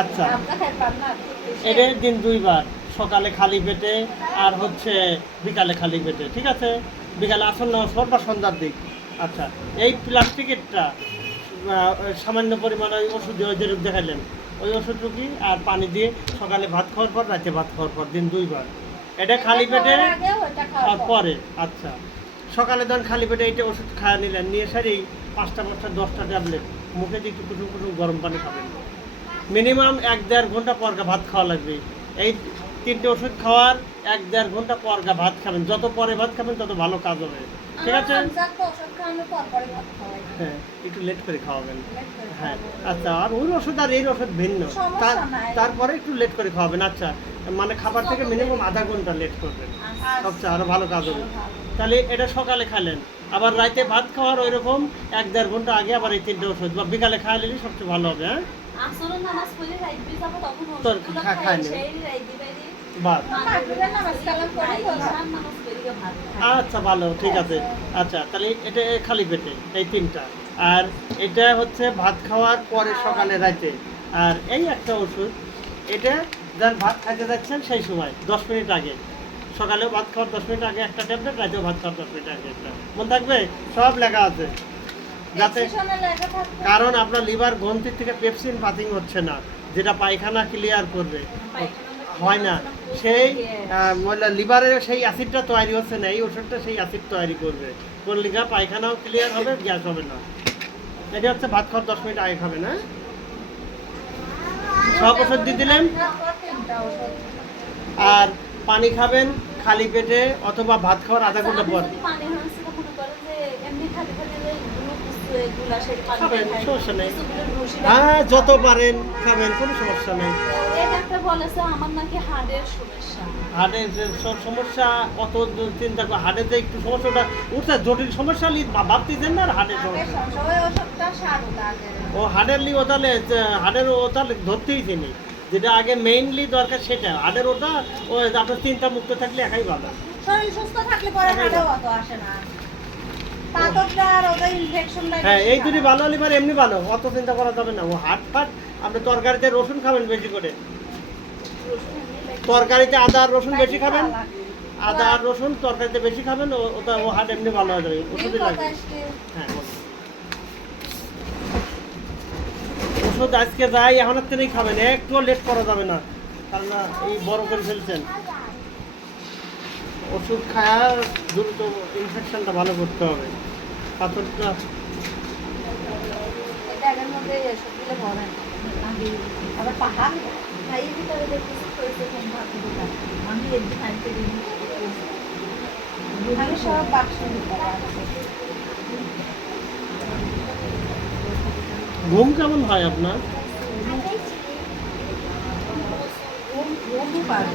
আচ্ছা। এটা দিন দুইবার সকালে খালি পেটে আর হচ্ছে বিকালে খালি পেটে ঠিক আছে? বিকালে আসন নেওয়ার পর বা সন্ধ্যার দিক। আচ্ছা এই প্লাস্টিকেরটা সামান্য পরিমাণে ওই ওষুধ দিয়ে ওই যেরূপ দেখালেন ওই ওষুধটুকি আর পানি দিয়ে সকালে ভাত খাওয়ার পর রাতে ভাত খাওয়ার পর দিন দুইবার। এটা খালি পেটে আর পরে। আচ্ছা। সকালে ধরেন খালি পেটে এইটা ওষুধ খাওয়া নিলেন নিয়ে সারেই পাঁচটা পাঁচটা দশটা ট্যাবলেট মুখে দিয়ে একটু কুসুম কুসুম গরম পানি খাবেন। মিনিমাম এক দেড় ঘণ্টা পরগা ভাত খাওয়া লাগবে। এই তিনটে ওষুধ খাওয়ার এক দেড় ঘণ্টা পরগা ভাত খাবেন। যত পরে ভাত খাবেন তত ভালো কাজ হবে। ঠিক আছে? হ্যাঁ একটু লেট করে খাওয়াবেন। হ্যাঁ আচ্ছা আর ওই ওষুধ আর এই ওষুধ ভিন্ন। তার- তারপরে একটু লেট করে খাওয়াবেন। আচ্ছা মানে খাবার থেকে মিনিমাম আধা ঘণ্টা লেট করবেন। আচ্ছা। আরও ভালো কাজ হবে। তাহলে এটা সকালে খালেন আবার রাতে ভাত খাওয়ার ওই রকম এক দেড় ঘণ্টা আগে আবার এই তিনটে ওষুধ বা বিকালে খাওয়ালে সবচেয়ে ভালো হবে হ্যাঁ? নামাজ পড়লে রাইতে যাব তখন তোর খা- খাই নে। রাইতে খাই। আচ্ছা ভালো ঠিক আছে। আচ্ছা তাহলে এটা খালি পেটে এই তিনটা। আর এটা হচ্ছে ভাত খাওয়ার পরে সকালে রাতে আর এই একটা ওষুধ এটা যার ভাত খাইতে যাচ্ছেন সেই সময় দশ মিনিট আগে। সকালেও ভাত খাওয়ার দশ মিনিট আগে একটা ট্যাবলেট রাতেও ভাত খাওয়ার দশ মিনিট আগে একটা। মনে থাকবে? সব লেখা আছে। যাতে লেখা। কারণ আপনার লিভার গ্রন্থির থেকে পেপসিন পাতিং হচ্ছে না যেটা পায়খানা ক্লিয়ার করবে। হয় না। সেই লিভারের সেই অ্যাসিডটা তৈরি হচ্ছে না এই ওষুধটা সেই অ্যাসিড তৈরি করবে। করলে গা পায়খানাও ক্লিয়ার হবে গ্যাস হবে না। এটা হচ্ছে ভাত খাওয়ার দশ মিনিট আগে খাবে না সব ওষুধ দিয়ে দিলেন। আর পানি খাবেন খালি পেটে অথবা ভাত খাওয়ার আধা ঘণ্টা পর আমি যদি পানি হয়েছে তো মনে করেন যে এমনি খালি খালি যে গ্লুকোজ, এগুলা সেই পানি খাবেন, সমস্যা নেই। হ্যাঁ যত পারেন খাবেন কোনো সমস্যা নেই। হার্টের যে সব সমস্যা অত চিন্তা করে হার্টের যে একটু সমস্যাটা উঠছে জটিল সমস্যা লি ভাবতেছেন না হার্টের সমস্যা। ও হার্টের লি ও তাহলে যে- হার্টের ও তাহলে ধরতেই চিনি। যেটা আগে মেইনলি দরকার সেটা। হার্টের ওটা ও আপনার চিন্তা মুক্ত থাকলে একাই ভালো। শরীর সুস্থ থাকলে পরে অত আসে না পাথরটা আর ওদের ইনফেকশনটা হ্যাঁ এই দুটি ভালো হলে এমনি ভালো অত চিন্তা করা যাবে না। ও হাট ফাট আপনি তরকারিতে রসুন খাবেন বেশি করে। তরকারিতে আদা রসুন বেশি খাবেন? আদা আর রসুন তরকারিতে বেশি খাবেন ওটা ও হাট এমনি ভালো হয়ে যাবে। ওষুধই লাগবে। হ্যাঁ ওষুধ আজকে যাই এখন আর খাবেন একটু লেট করা যাবে না। কারণ এই বড় করে ফেলছেন। ওষুধ খাওয়া দ্রুত ইনফেকশনটা ভালো করতে হবে। পাথরটা আমি সব বাক্স ঘুম কেমন হয় আপনার? ঘুম ঘুমও পারে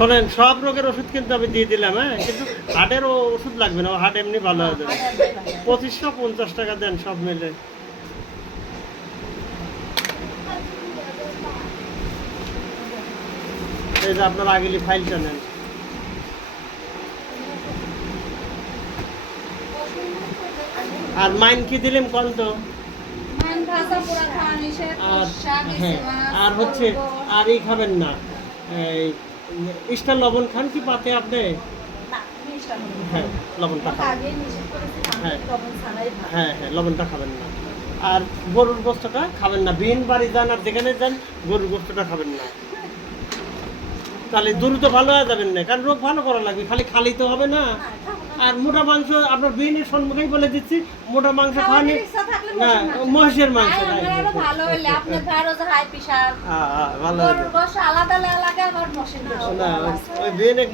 শোনেন সব রোগের ওষুধ কিন্তু আমি দিয়ে দিলাম হ্যাঁ? কিন্তু হার্টের ওষুধ লাগবে না ও হার্ট এমনি ভালো হয়ে যাবে। পঁচিশশো পঞ্চাশ টাকা দেন সব মিলে। এই যে আপনার আগেলি ফাইলটা নেন। আর মাইন কি দিলাম কোন তো? হ্যাঁ আর হচ্ছে আর এই খাবেন না। এই ইস্টার লবণ খান কি পাতে আপনি? হ্যাঁ লবণটা খাবেন। হ্যাঁ। হ্যাঁ হ্যাঁ লবণটা খাবেন না। আর গরুর গোস্তটা খাবেন না। বিন বাড়ি যান আর যেখানে যান গরুর গোস্তটা খাবেন না। তাহলে দ্রুত ভালো হয়ে যাবেন না। কারণ রোগ ভালো করা লাগবে। খালি খালি তো হবে না। আর মোটা মাংস আপনার বিনের সম্মুখেই বলে দিচ্ছি মোটা মাংস খাওয়ানি মহিষের মাংস। ভালো হলে আপনার হাই প্রেশার ভালো আলাদা আবার না। ওই এক